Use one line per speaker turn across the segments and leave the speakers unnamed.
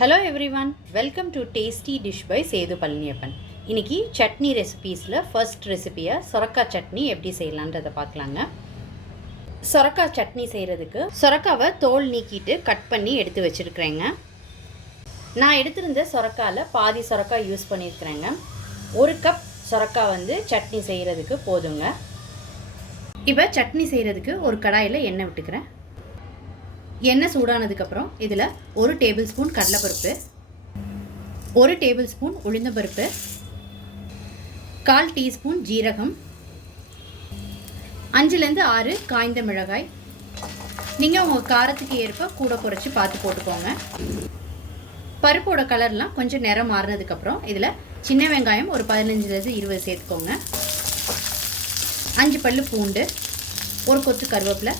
Hello everyone welcome to tasty dish by Sethu Palaniappan இன்னைக்கு chutney ரெசிபீஸில் first ரெசிபியை சொரக்காய் சட்னி எப்படி செய்யலான்றதை பார்க்கலாங்க. சொரக்காய் சட்னி செய்கிறதுக்கு சொரக்காவை தோல் நீக்கிட்டு கட் பண்ணி எடுத்து வச்சுருக்கிறேங்க. நான் எடுத்திருந்த சொரக்காயில் பாதி சொரக்காய் யூஸ் பண்ணியிருக்கிறேங்க. ஒரு கப் சொரக்காய் வந்து சட்னி செய்கிறதுக்கு போதுங்க. இப்போ சட்னி செய்கிறதுக்கு ஒரு கடாயில் எண்ணெய் விட்டுக்கிறேன். எண்ணெய் சூடானதுக்கப்புறம் இதில் ஒரு டேபிள் ஸ்பூன் கடலைப்பருப்பு ஒரு டேபிள் ஸ்பூன் உளுந்தம்பருப்பு கால் டீஸ்பூன் ஜீரகம் அஞ்சுலேருந்து ஆறு காய்ந்த மிளகாய். நீங்கள் உங்கள் காரத்துக்கு ஏற்ப கூட குறைச்சி பார்த்து போட்டுக்கோங்க. பருப்போட கலர்லாம் கொஞ்சம் நிறம் மாறினதுக்கப்புறம் இதில் சின்ன வெங்காயம் ஒரு பதினஞ்சுலேருந்து இருபது சேர்த்துக்கோங்க. அஞ்சு பல் பூண்டு ஒரு கொத்து கருவேப்பிலை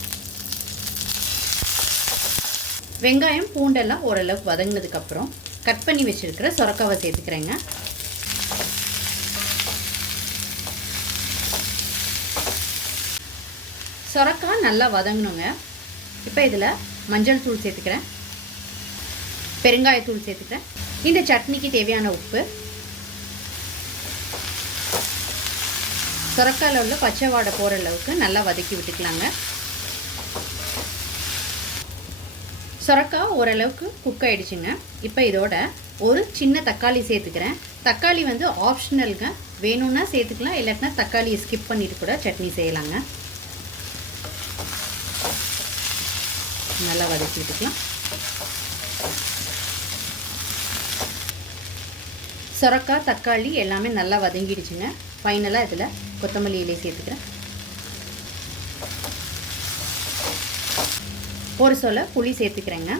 வெங்காயம் பூண்டெல்லாம் ஓரளவுக்கு வதங்கினதுக்கப்புறம் கட் பண்ணி வச்சுருக்கிற சொரக்காவை சேர்த்துக்கிறேங்க. சொரக்காய் நல்லா வதங்கணுங்க. இப்போ இதில் மஞ்சள் தூள் சேர்த்துக்கிறேன். பெருங்காயத்தூள் சேர்த்துக்கிறேன். இந்த சட்னிக்கு தேவையான உப்பு. சொரக்காயில் உள்ள பச்சை வாடை போகிற அளவுக்கு நல்லா வதக்கி விட்டுக்கலாங்க. சுரக்காய் ஓரளவுக்கு குக் ஆகிடுச்சுங்க இப்போ இதோட ஒரு சின்ன தக்காளி சேர்த்துக்கிறேன். தக்காளி வந்து ஆப்ஷனலுங்க வேணும்னா சேர்த்துக்கலாம் இல்லாட்டினா தக்காளியை ஸ்கிப் பண்ணிட்டு கூட சட்னி செய்யலாங்க. நல்லா வதக்கிட்டுக்கலாம் சுரக்காய் சொரக்காய் தக்காளி எல்லாமே நல்லா வதங்கிடுச்சுங்க. ஃபைனலாக இதில் கொத்தமல்லி இலையை சேர்த்துக்கிறேன். ஒரு சொல்ல புளி சேர்த்துக்கிறேங்க.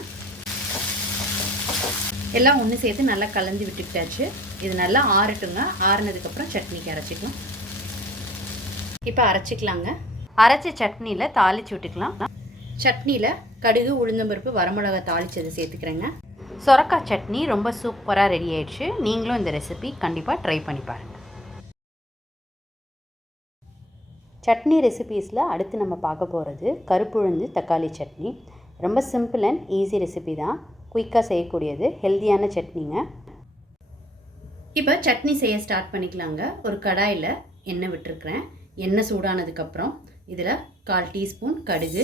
எல்லாம் ஒன்று சேர்த்து நல்லா கலந்து விட்டுக்கிட்டாச்சு இது நல்லா ஆறட்டுங்க. ஆறுனதுக்கப்புறம் சட்னிக்கு அரைச்சிக்கலாம். இப்போ அரைச்சிக்கலாங்க. அரைச்ச சட்னியில் தாளித்து விட்டுக்கலாம். சட்னியில் கடுகு உளுந்தம்பருப்பு வரமிளகா தாளிச்சதை சேர்த்துக்கிறேங்க. சொரக்காய் சட்னி ரொம்ப சூப்பராக ரெடி ஆயிடுச்சு. நீங்களும் இந்த ரெசிபி கண்டிப்பாக ட்ரை பண்ணி பாருங்கள் சட்னி ரெசிபீஸில் அடுத்து நம்ம பார்க்க போகிறது கருப்புழுந்து தக்காளி சட்னி. ரொம்ப சிம்பிள் அண்ட் ஈஸி ரெசிபி தான். குயிக்காக செய்யக்கூடியது. ஹெல்த்தியான சட்னிங்க. இப்போ சட்னி செய்ய ஸ்டார்ட் பண்ணிக்கலாங்க. ஒரு கடாயில் எண்ணெய் விட்டுருக்குறேன். எண்ணெய் சூடானதுக்கப்புறம் இதில் கால் டீஸ்பூன் கடுகு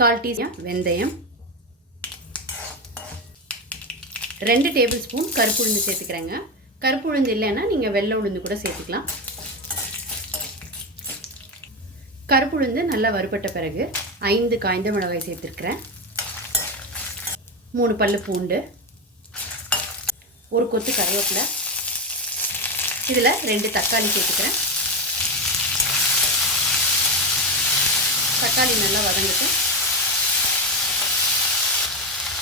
கால் டீஸ்பூன் வெந்தயம் ரெண்டு டேபிள் ஸ்பூன் கருப்பு உளுந்து சேர்த்துக்கிறேங்க. கருப்பு உளுந்து இல்லைன்னா நீங்கள் வெள்ளை உளுந்து கூட சேர்த்துக்கலாம். கருப்புழுந்து நல்லா வறுபட்ட பிறகு ஐந்து காய்ந்த மிளகாய் சேர்த்துருக்குறேன். மூணு பல் பூண்டு ஒரு கொத்து கருவேப்பிலை இதில் ரெண்டு தக்காளி சேர்த்துக்கிறேன். தக்காளி நல்லா வதங்கிட்டு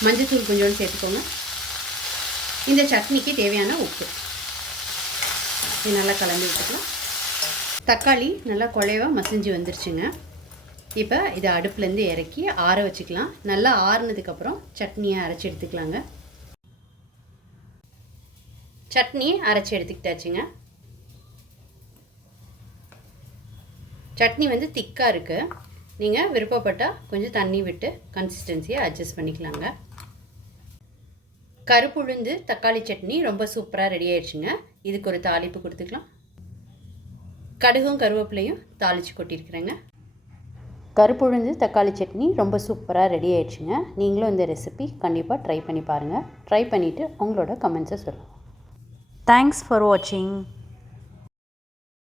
மஞ்சத்தூள் கொஞ்சோண்டு சேர்த்துக்கோங்க. இந்த சட்னிக்கு தேவையான உப்பு. இது நல்லா கலந்து விட்டுக்கலாம். தக்காளி நல்லா குழைவாக மசிஞ்சு வந்துருச்சுங்க. இப்போ இதை அடுப்புலேருந்து இறக்கி ஆற வச்சுக்கலாம். நல்லா ஆறுனதுக்கப்புறம் சட்னியை அரைச்சி எடுத்துக்கலாங்க. சட்னியை அரைச்சி எடுத்துக்கிட்டாச்சுங்க. சட்னி வந்து திக்காக இருக்குது நீங்கள் விருப்பப்பட்டால் கொஞ்சம் தண்ணி விட்டு கன்சிஸ்டன்சியை அட்ஜஸ்ட் பண்ணிக்கலாங்க. கருப்புழுந்து தக்காளி சட்னி ரொம்ப சூப்பராக ரெடி ஆயிடுச்சுங்க. இதுக்கு ஒரு தாளிப்பு கொடுத்துக்கலாம். கடுகும் கருவேப்பிலையும் தாளித்து கொட்டியிருக்கிறேங்க. கருப்புழுந்து தக்காளி சட்னி ரொம்ப சூப்பராக ரெடி ஆயிடுச்சுங்க. நீங்களும் இந்த ரெசிபி கண்டிப்பாக ட்ரை பண்ணி பாருங்கள் ட்ரை பண்ணிவிட்டு உங்களோட கமெண்ட்ஸை சொல்லுங்கள் தேங்க்ஸ் ஃபார் வாட்சிங்